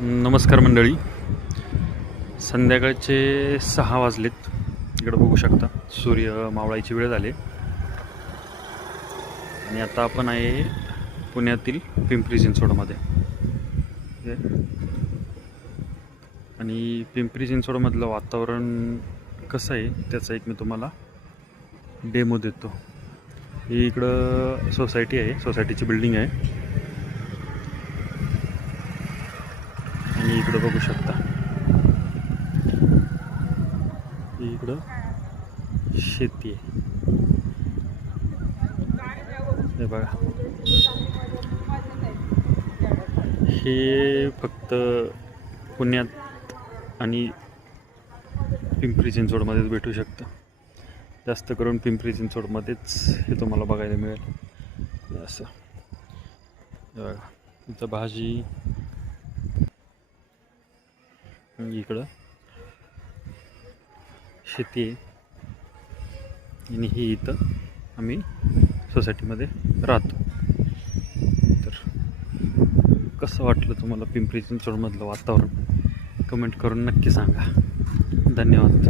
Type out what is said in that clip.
नमस्कार मंडळी. संध्याकाळचे 6 वाजलेत. इकडं बघू शकता सूर्य मावळायची वेळ झाली आणि आता आपण आहे पुण्यातील पिंपरी चिंचवडमध्ये. आणि पिंपरी चिंचवडमधलं वातावरण कसं आहे त्याचा एक मी तुम्हाला डेमो देतो. ही इकडं सोसायटी आहे, सोसायटीची बिल्डिंग आहे आणि इकडं बघू शकता इकडं शेती आहे. हे बघा, हे फक्त पुण्यात आणि पिंपरी चिंचवडमध्येच भेटू शकतं. जास्त करून पिंपरी चिंचवडमध्येच हे तुम्हाला बघायला मिळेल. असं हे बघा, इथं भाजी, इकडं शेती आहे आणि ही इथं आम्ही सोसायटीमध्ये राहतो. तर कसं वाटलं तुम्हाला पिंपरी चिंचवडमधलं वातावरण? कमेंट करून नक्की सांगा. धन्यवाद.